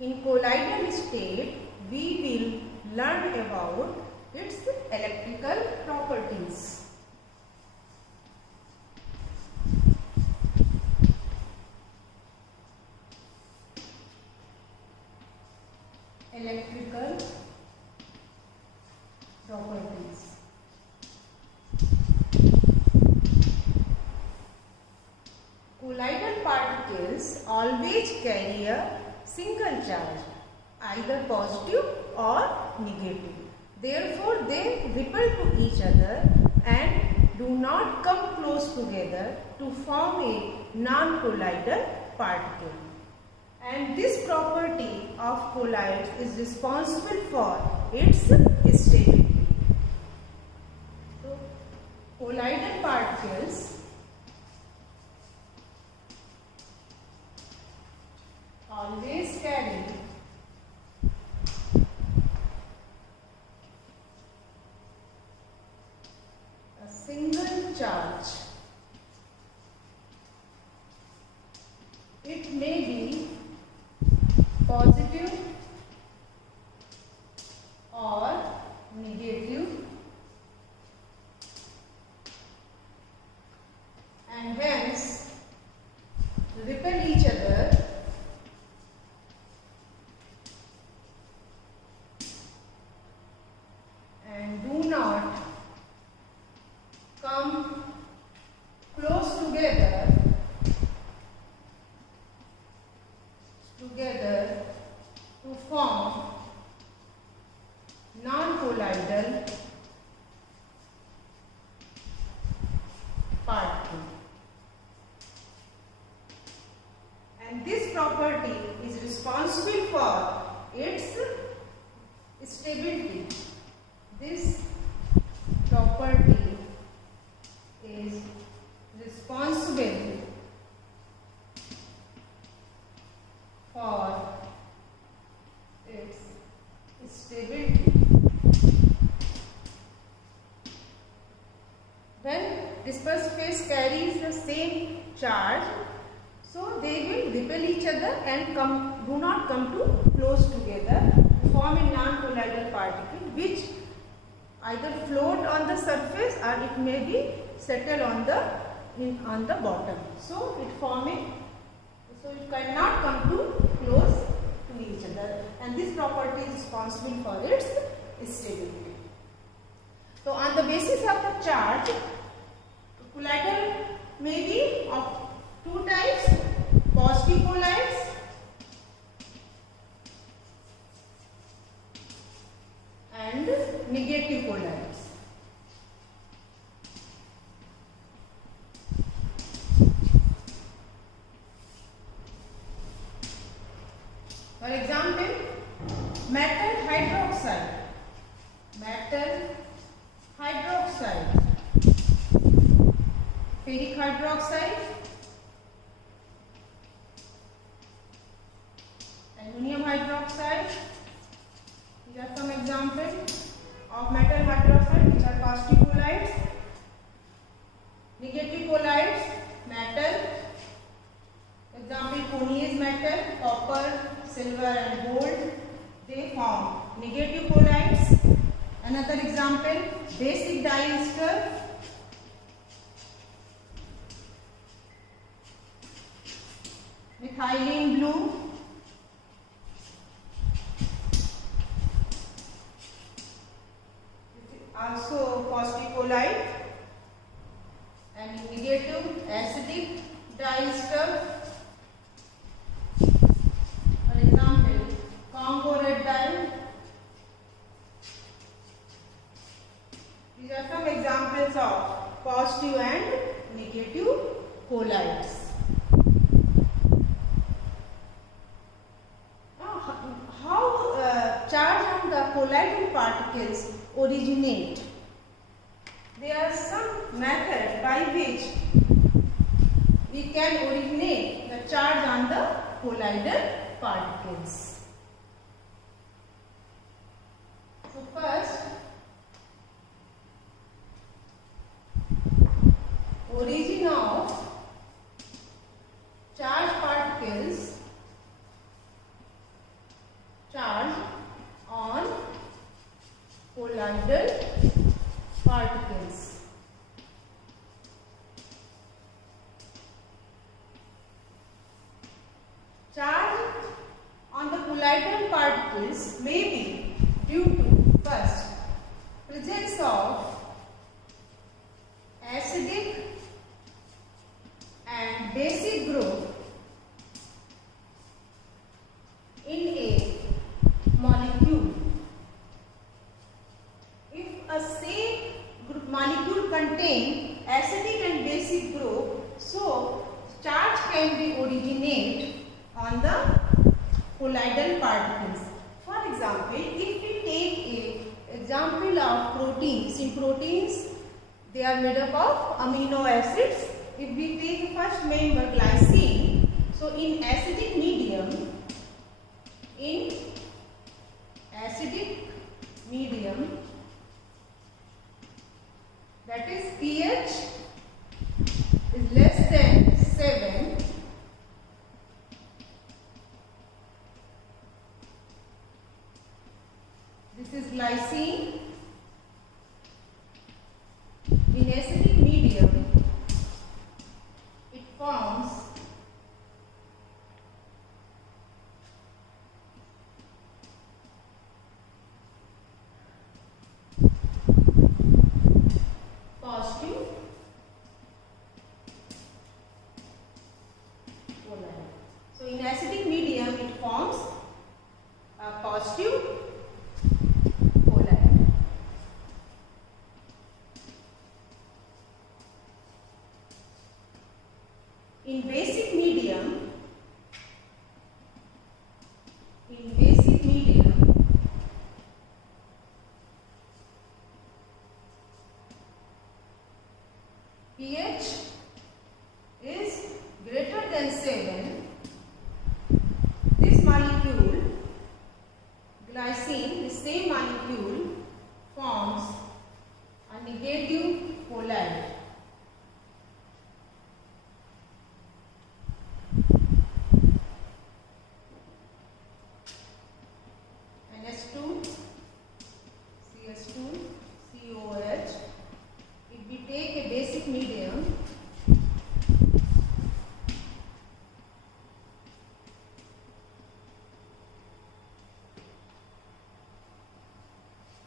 In colloidal state, we will learn about its electrical properties. Electrical properties. Colloidal particles always carry a single charge, either positive or negative. Therefore, they repel to each other and do not come close together to form a non-colloidal particle. And this property of colloids is responsible for its stability. So, colloidal particles always carry a single charge. It may be positive or negative, and hence repel each other and do not come close together to form non-colloidal particle. And this property is responsible for its stability. This property is responsible for its stability. When dispersed phase carries the same charge, so they will repel each other and do not come too close together to form a non-colloidal particle, which either float on the surface or it may be settle on the bottom. So it cannot come too close to each other, and this property is responsible for its stability. So on the basis of the charge, colloidal may be of two types: positive colloids and negative colloids. For example, metal hydroxide, ferric hydroxide, aluminum hydroxide. These are some examples of metal hydroxide, which are positive colloids. Negative colloids, metal. Example, conius metal, copper, silver and gold. They form negative colloids. Another example, basic diester, methylene blue, also positive colloid, and negative acidic diester. For example, Congo red dye. These are some examples of positive and negative colloids. How charge on the colloidal particles originate? There are some methods by which we can originate the charge on the colloidal particles. So first, origin of charged particles charge on colloidal particles. Charge on the colloidal particles may be due to first presence of acidic and basic group in a molecule. If a same molecule contain acidic and basic group, so charge can be originate on the colloidal particles. For example, if we take an example of proteins, in proteins they are made up of amino acids. If we take the first member glycine, so in acidic medium, that is pH is less than 7, this is glycine. In acidic medium, it forms positive polarity. So in acidic medium, it forms a positive polarity. In basic medium, pH is greater than 7. This molecule, glycine, the same molecule forms a negative polarity. NH2, CH2, COH. If we take a basic medium,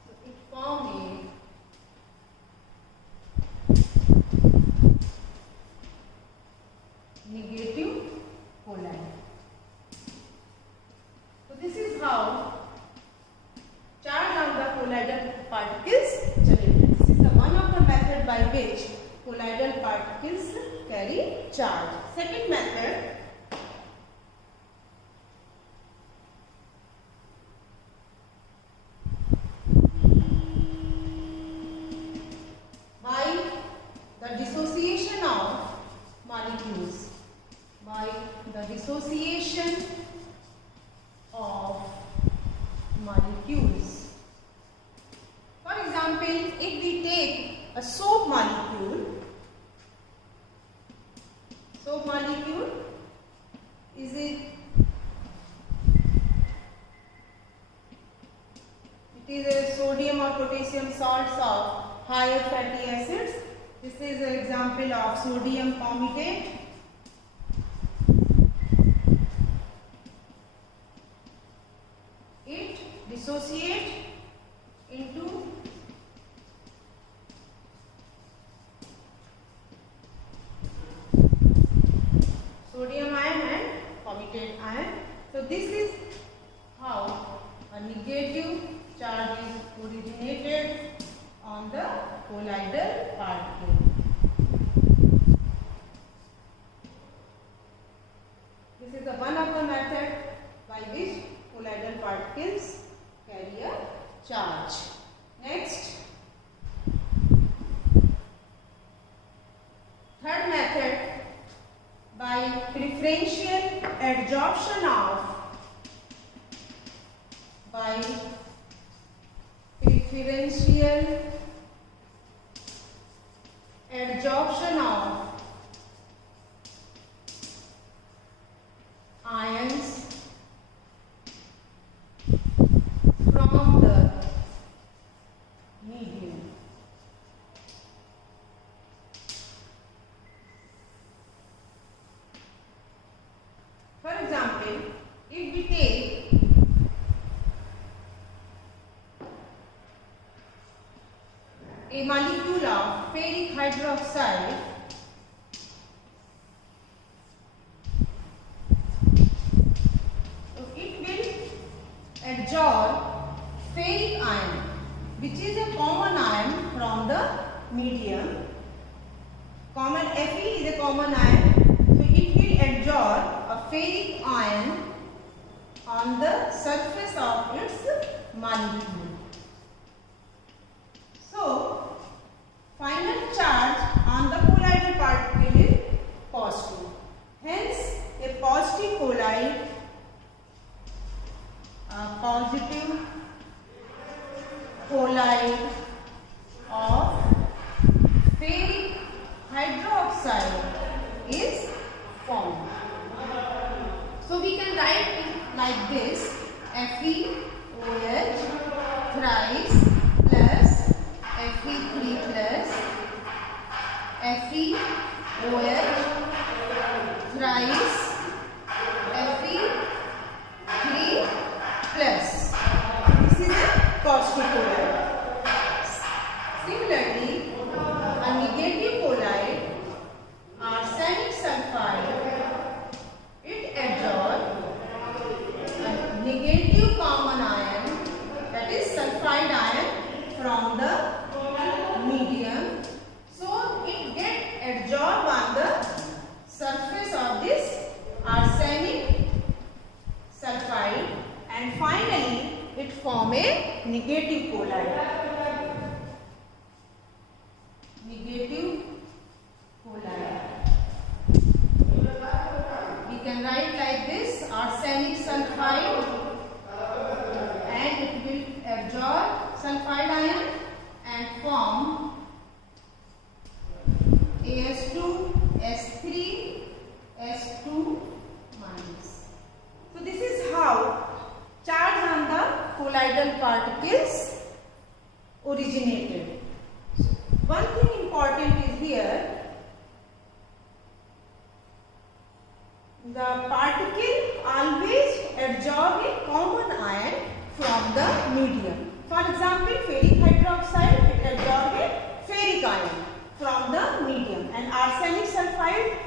so it forms a negative polarity. So this is how charge on the colloidal particles generated. This is the one of the method by which colloidal particles carry charge. Second method, by the dissociation of molecules. By the dissociation of molecules. For example, if we take a soap molecule is it is a sodium or potassium salts of higher fatty acids. This is an example of sodium palmitate. It dissociates into sodium ion and palmitate ion. So this is how a negative charge is originated on the colloidal particle. This is the one of the method by which colloidal particles carry a charge. Next, third method, by preferential adsorption of ions from the medium. For example, if we take a molecule of ferric hydroxide, so it will absorb ferric ion, which is a common ion from the medium. Common Fe is a common ion, so it will absorb a ferric ion on the surface of its molecule. So, final charge on the colloidal particle is positive. Hence, a positive colloid, of ferric hydroxide is formed. So we can write it like this: FeOH thrice plus Fe3 plus FeOH thrice Fe3 plus. This is a positive colloid. Similarly, a negative colloid, arsenic sulfide, it absorbs a negative common ion, that is sulfide ion, from the medium. So it gets absorbed on the surface of this arsenic sulfide, and finally it forms a negative colloid. Negative colloid. We can write like this: arsenic sulfide, and it will absorb sulfide ion and form As2, S3, S2 minus. So this is how charge on the colloidal particles originated. One thing important is here, the particle always absorb a common ion from the medium. For example, ferric hydroxide, it absorbs a ferric ion from the medium, and arsenic sulfide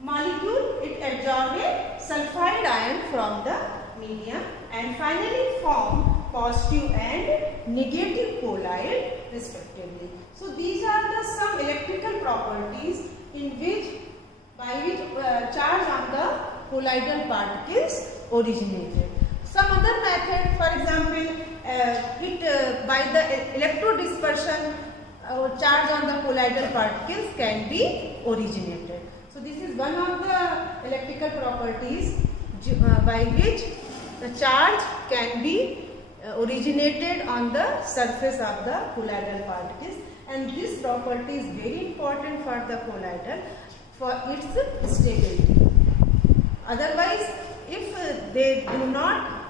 molecule, it absorbs a sulfide ion from the medium, and finally form positive and negative colloid respectively. So these are the some electrical properties in which, by which charge on the colloidal particles originated. Some other method, for example, by the electrodispersion, charge on the colloidal particles can be originated. So this is one of the electrical properties by which the charge can be originated on the surface of the colloidal particles, and this property is very important for the colloidal for its stability. Otherwise, if they do not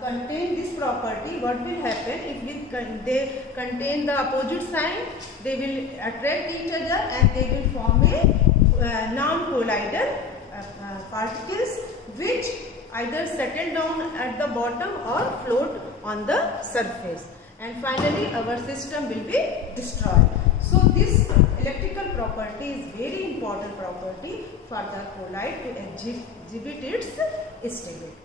contain this property, what will happen? If they contain the opposite sign, they will attract each other and they will form a non-colloidal particles which either settle down at the bottom or float on the surface, and finally our system will be destroyed. So this electrical property is very important property for the colloid to exhibit its stability.